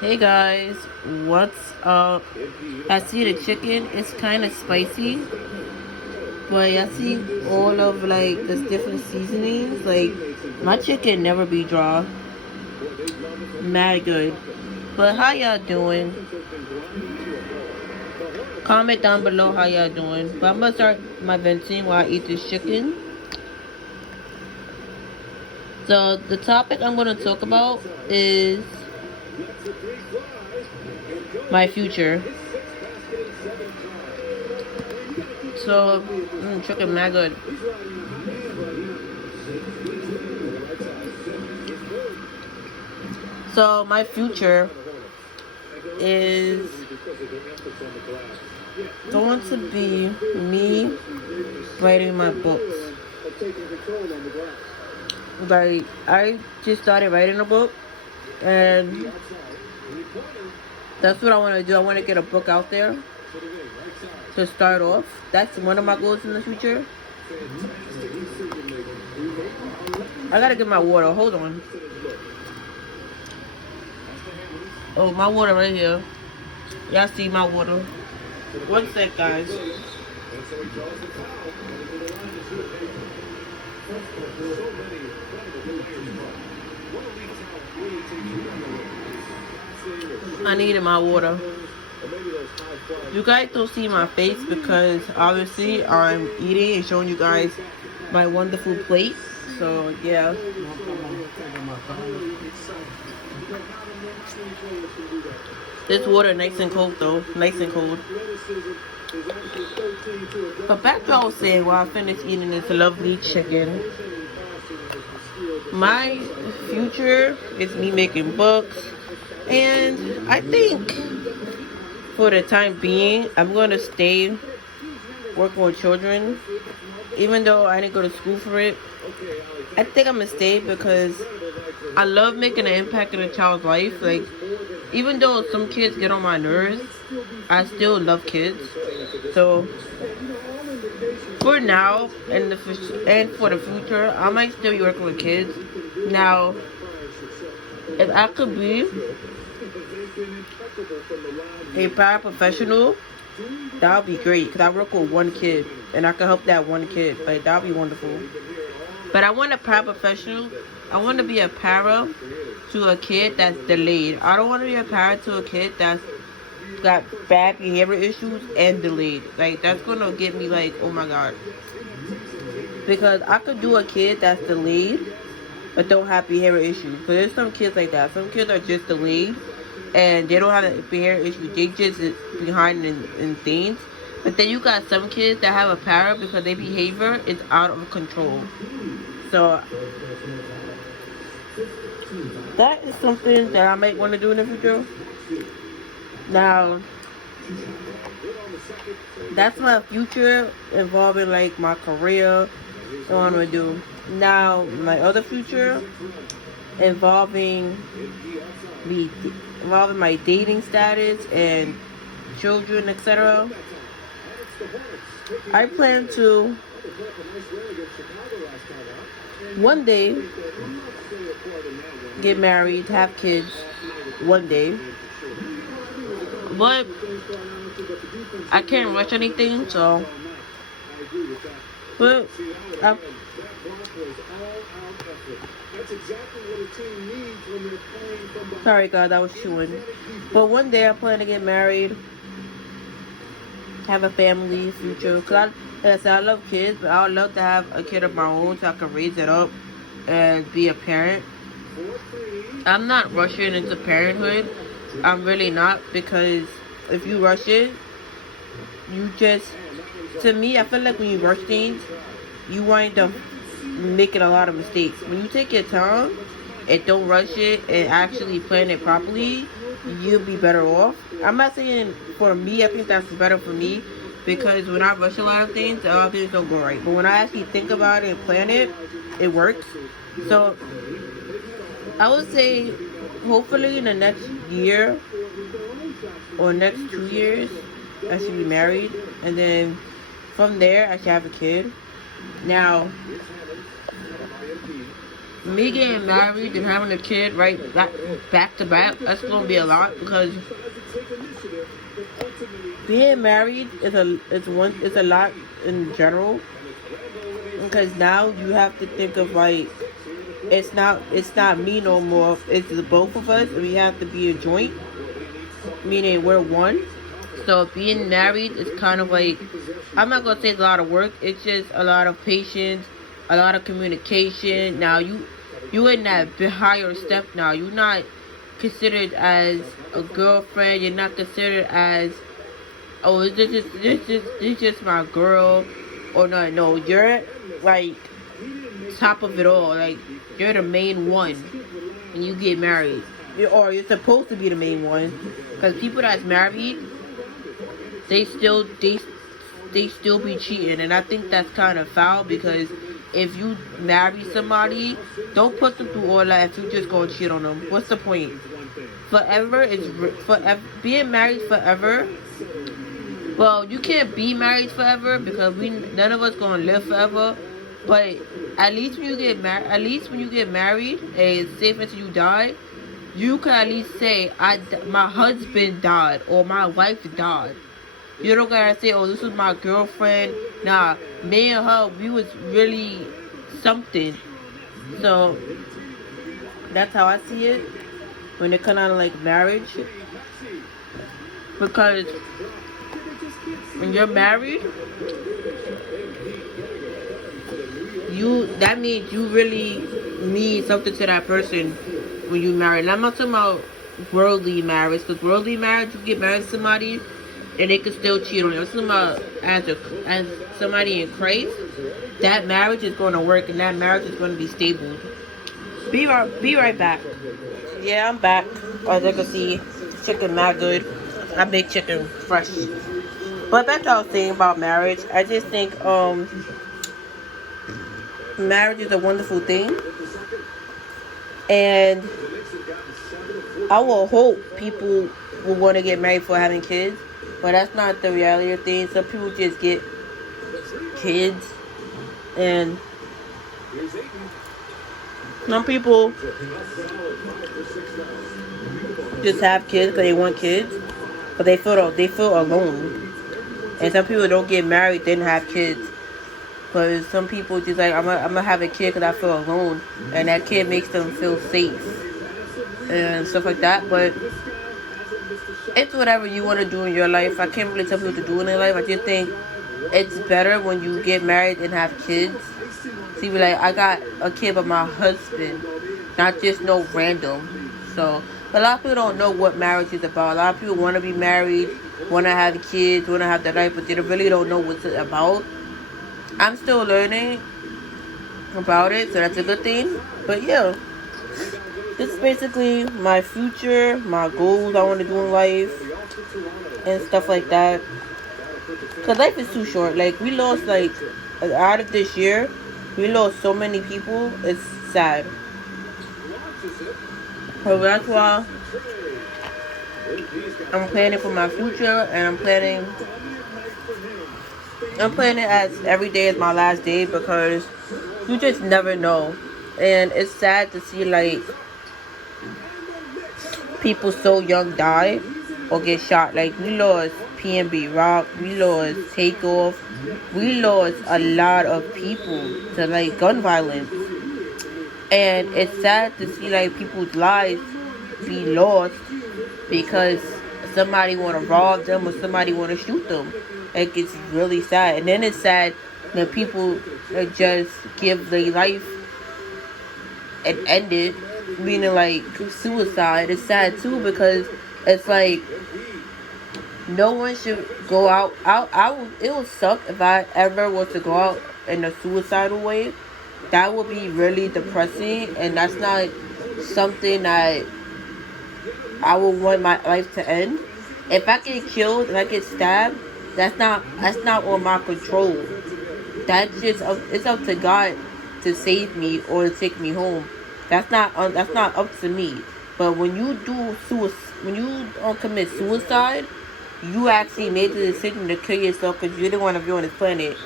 Hey guys, what's up? I see the chicken. It's kind of spicy, but I see all of like the different seasonings. Like my chicken never be dry. Mad good. But how y'all doing? Comment down below how y'all doing. But I'm gonna start my venting while I eat this chicken. So the topic I'm gonna talk about is my future. So chicken mad good. So my future is going to be me writing my books. Like I just started writing a book, and that's what I want to do. I want to get a book out there to start off. That's one of my goals in the future. I gotta get my water. Hold on. Oh, my water right here. Y'all see my water. One sec, guys. I needed my water. You guys don't see my face because obviously I'm eating and showing you guys my wonderful plate. So yeah. This water nice and cold though. Nice and cold. But back to what I was saying while I finished eating this lovely chicken. My future is me making books, and I think for the time being I'm gonna stay working with children. Even though I didn't go to school for it, I think I'm gonna stay because I love making an impact in a child's life. Like, even though some kids get on my nerves, I still love kids. So for now and for the future, I might still be working with kids. Now, if I could be a paraprofessional, that would be great because I work with one kid and I can help that one kid. Like, that would be wonderful. But I want a paraprofessional. I want to be a para to a kid that's delayed. I don't want to be a para to a kid that's got bad behavior issues and delayed. Like, that's going to get me like, oh my god. Because I could do a kid that's delayed but don't have behavior issues. Because there's some kids like that. Some kids are just delayed and they don't have a behavior issue. They just behind in things. But then you got some kids that have a para because their behavior is out of control. So that is something that I might want to do in the future. Now, that's my future involving like my career, what I want to do. Now, my other future involving my dating status and children, etc. I plan to one day get married, have kids, one day. But I can't rush anything, so. But sorry, God, that was chewing. But one day I plan to get married, have a family, future. Cause like I said, I love kids, but I would love to have a kid of my own so I can raise it up and be a parent. I'm not rushing into parenthood. I'm really not, because if you rush it, you just, to me, I feel like when you rush things, you wind up making a lot of mistakes. When you take your time and don't rush it and actually plan it properly, you'll be better off. I'm not saying for me, I think that's better for me, because when I rush a lot of things don't go right. But when I actually think about it and plan it, it works. So I would say hopefully in the next year or next 2 years I should be married, and then from there I should have a kid. Now, me getting married and having a kid right back to back, that's gonna be a lot because being married is a lot in general. Because now you have to think of like it's not me no more. It's the both of us. We have to be a joint, meaning we're one. So being married is kind of like, I'm not gonna say it's a lot of work. It's just a lot of patience, a lot of communication. Now you in that higher step now. You're not considered as a girlfriend. You're not considered as, oh, this is my girl, or no. You're like top of it all. Like you're the main one when you get married, or you're supposed to be the main one. Because people that's married, they still be cheating, and I think that's kind of foul. Because if you marry somebody, don't put them through all that if you just gonna cheat on them. What's the point? Forever is forever. Being married forever. Well, you can't be married forever because none of us gonna live forever. But at least when you get married, and say for instance you die, you can at least say, my husband died or my wife died. You don't gotta say, oh, this was my girlfriend. Nah, me and her, we was really something. So that's how I see it when it comes out of like marriage. Because when you're married, that means you really mean something to that person when you married. And I'm not talking about worldly marriage, because worldly marriage, you get married to somebody and they can still cheat on you. I'm talking about as somebody in Christ, that marriage is going to work and that marriage is going to be stable. Be right back. Yeah, I'm back. As you can see, chicken not good. I make chicken fresh. But back to what I was saying about marriage, I just think marriage is a wonderful thing, and I will hope people will want to get married for having kids, but that's not the reality of things. Some people just get kids, and some people just have kids because they want kids, but they feel alone. And some people don't get married, then have kids. Because some people just like, I'm gonna have a kid because I feel alone. And that kid makes them feel safe. And stuff like that. But it's whatever you want to do in your life. I can't really tell people what to do in their life. I just think it's better when you get married and have kids. See, like, I got a kid with my husband. Not just no random. So, but a lot of people don't know what marriage is about. A lot of people want to be married, want to have kids, want to have the life, but they really don't know what it's about. I'm still learning about it, so that's a good thing. But yeah, this is basically my future, my goals I want to do in life, and stuff like that. Because life is too short. Like, we lost, like, out of this year, we lost so many people. It's sad. So that's why I'm planning for my future, and I'm planning as every day is my last day, because you just never know. And it's sad to see, like, people so young die or get shot. Like, we lost PNB Rock, we lost Takeoff, we lost a lot of people to, like, gun violence. And it's sad to see, like, people's lives be lost because somebody want to rob them or somebody want to shoot them. Like, it's really sad. And then it's sad that people just give their life and end it, meaning like suicide. It's sad too, because it's like no one should go out. It would suck if I ever was to go out in a suicidal way. That would be really depressing, and that's not something that I would want my life to end. If I get killed, if I get stabbed, that's not on my control. That's just it's up to God to save me or to take me home. That's not up to me. But when you commit suicide, you actually made the decision to kill yourself because you didn't want to be on this planet.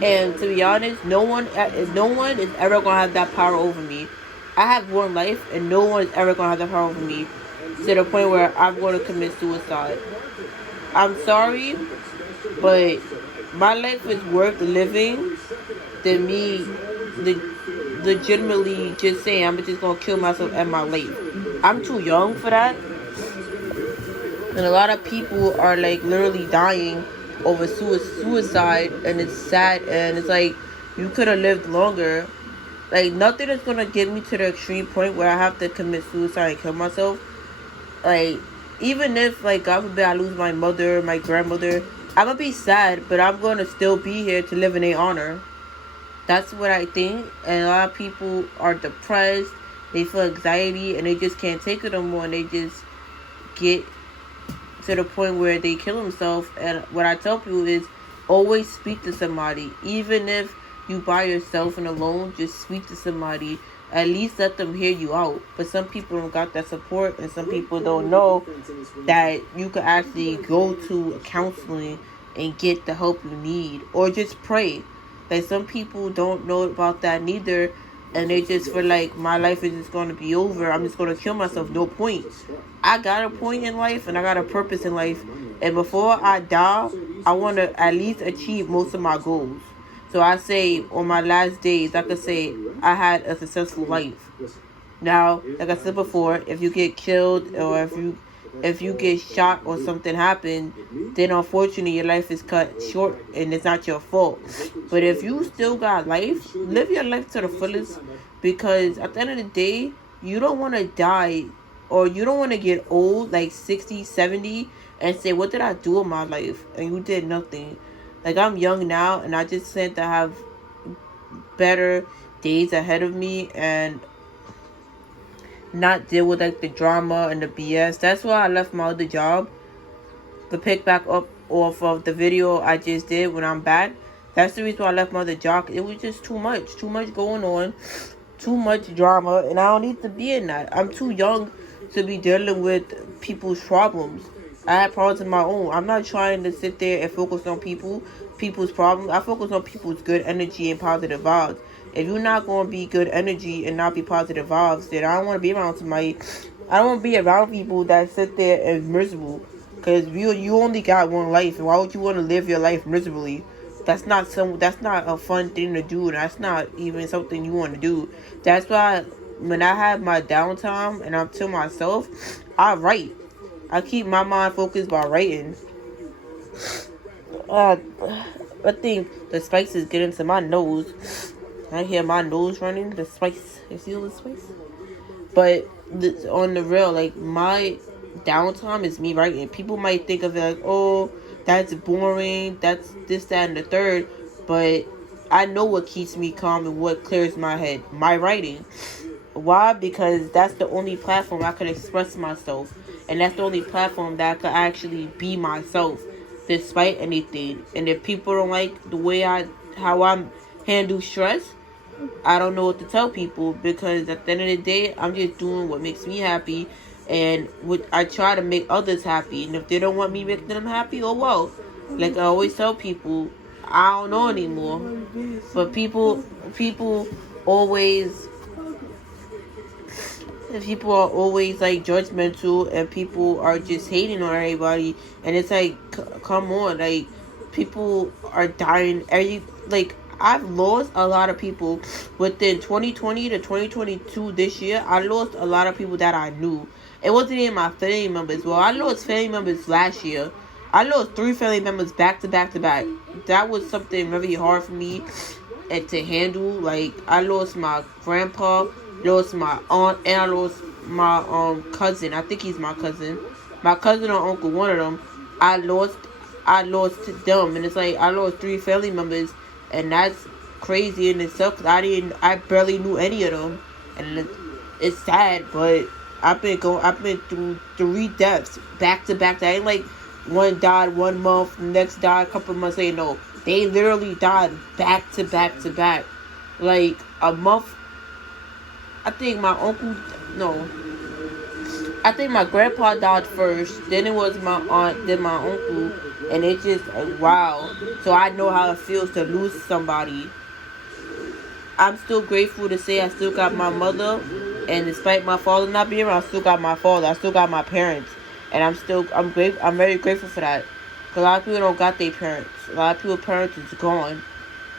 And to be honest, no one is ever gonna have that power over me. I have one life, and no one is ever gonna have the power over me to the point where I'm going to commit suicide. I'm sorry, but my life is worth living than me legitimately just saying I'm just gonna kill myself at my life. I'm too young for that. And a lot of people are like literally dying over suicide, and it's sad, and it's like you could have lived longer. Like, nothing is gonna get me to the extreme point where I have to commit suicide and kill myself. Like, even if, like, God forbid I lose my mother, my grandmother, I'm gonna be sad, but I'm gonna still be here to live in their honor. That's what I think. And a lot of people are depressed, they feel anxiety, and they just can't take it no more, and they just get to the point where they kill themselves. And what I tell people is always speak to somebody. Even if you by yourself and alone, just speak to somebody. At least let them hear you out. But some people don't got that support, and some people don't know that you could actually go to counseling and get the help you need, or just pray. Like, some people don't know about that neither, and they just feel like my life is just going to be over. I'm just going to kill myself. No point. I got a point in life, and I got a purpose in life. And before I die, I want to at least achieve most of my goals. So I say on my last days, I could say I had a successful life. Now, like I said before, if you get killed, or if you get shot or something happened, then unfortunately your life is cut short and it's not your fault. But if you still got life, live your life to the fullest, because at the end of the day, you don't want to die, or you don't want to get old, like 60, 70, and say, what did I do in my life? And you did nothing. Like, I'm young now, and I just tend to have better days ahead of me, and not deal with like the drama and the BS. That's why I left my other job to pick back up off of the video I just did when I'm bad. That's the reason why I left my other job. It was just too much going on, too much drama, and I don't need to be in that. I'm too young to be dealing with people's problems. I have problems of my own. I'm not trying to sit there and focus on people's problems. I focus on people's good energy and positive vibes. If you're not going to be good energy and not be positive vibes, then I don't want to be around somebody. I don't want to be around people that sit there and miserable. Because you only got one life, and why would you want to live your life miserably? That's not a fun thing to do, and that's not even something you want to do. That's why when I have my downtime and I'm to myself, I write. I keep my mind focused by writing. I think the spice is getting to my nose. I hear my nose running. The spice. You see all the spice? But on the real, like, my downtime is me writing. People might think of it like, oh, that's boring. That's this, that, and the third. But I know what keeps me calm and what clears my head. My writing. Why? Because that's the only platform I can express myself. And that's the only platform that I could actually be myself, despite anything. And if people don't like the way how I handle stress, I don't know what to tell people, because at the end of the day, I'm just doing what makes me happy, and I try to make others happy. And if they don't want me making them happy, oh well. Like I always tell people, I don't know anymore. But people always are always like judgmental, and people are just hating on everybody, and it's like, come on, like, people are dying I've lost a lot of people within 2020 to 2022 this year. I lost a lot of people that I knew. It wasn't even my family members. Well, I lost family members last year. I lost 3 family members back to back to back. That was something very hard for me and to handle. Like, I lost my grandpa, lost my aunt, and I lost my cousin. I think he's my cousin. My cousin or uncle, one of them. I lost them, and it's like I lost 3 family members. And that's crazy in itself, because I barely knew any of them, and it's sad. But I've been through 3 deaths back to back. That ain't like one died 1 month, the next died a couple months later. No, they literally died back to back to back, like a month. I think my grandpa died first, then it was my aunt, then my uncle. And it's just like, wow. So I know how it feels to lose somebody. I'm still grateful to say I still got my mother, and despite my father not being around, I still got my father. I still got my parents, and I'm very grateful for that. 'Cause a lot of people don't got their parents. A lot of people's parents is gone,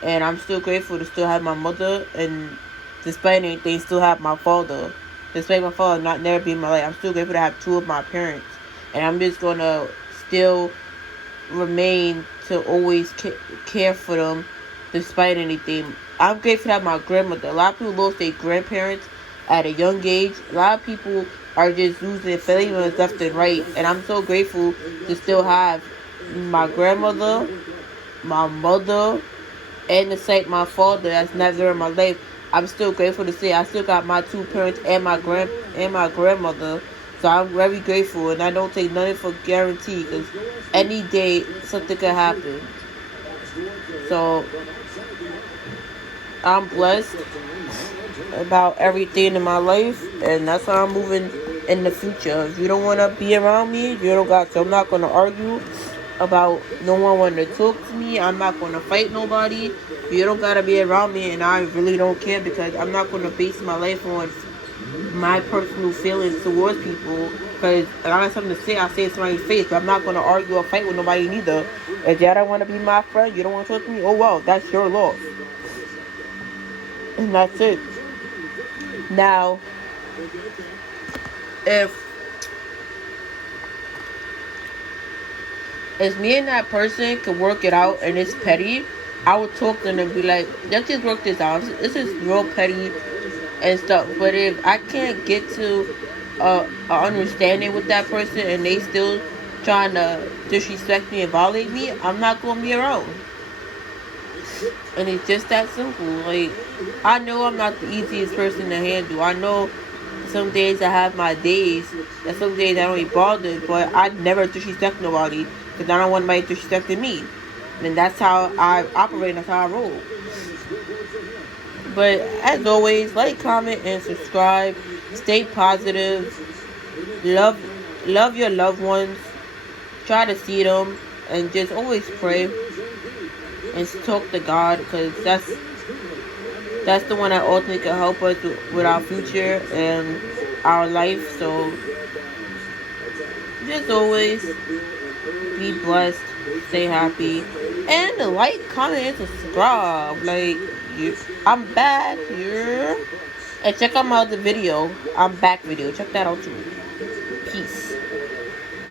and I'm still grateful to still have my mother, and despite anything, still have my father. Despite my father not never being in my life, I'm still grateful to have two of my parents, and I'm just gonna still remain to always care for them despite anything. I'm grateful to have my grandmother. A lot of people lost their grandparents at a young age. A lot of people are just losing their family members left and right, and I'm so grateful to still have my grandmother, my mother, and to say my father that's never in my life. I'm still grateful to say I still got my two parents and my grandmother. So I'm very grateful, and I don't take nothing for guaranteed, because any day something could happen. So I'm blessed about everything in my life, and that's how I'm moving in the future. If you don't want to be around me, you don't got to. I'm not going to argue about no one wanting to talk to me. I'm not going to fight nobody. You don't got to be around me, and I really don't care, because I'm not going to base my life on my personal feelings towards people, because if I have something to say, I'll say it to somebody's face, but I'm not going to argue or fight with nobody neither. If y'all don't want to be my friend, you don't want to talk to me, oh well, that's your loss. And that's it. Now, if me and that person could work it out and it's petty, I would talk to them and be like, let's just work this out. This is real petty and stuff. But if I can't get to a understanding with that person and they still trying to disrespect me and violate me, I'm not going to be around. And it's just that simple. Like, I know I'm not the easiest person to handle. I know some days I have my days, and some days I don't be bothered, but I never disrespect nobody, because I don't want nobody disrespecting me. And that's how I operate, that's how I roll. But as always, like, comment, and subscribe. Stay positive. Love your loved ones. Try to see them, and just always pray and talk to God, because that's the one that ultimately can help us with our future and our life. So just always be blessed, stay happy, and like, comment, and subscribe. Like, I'm back here, and check out my other video, I'm back video. Check that out too.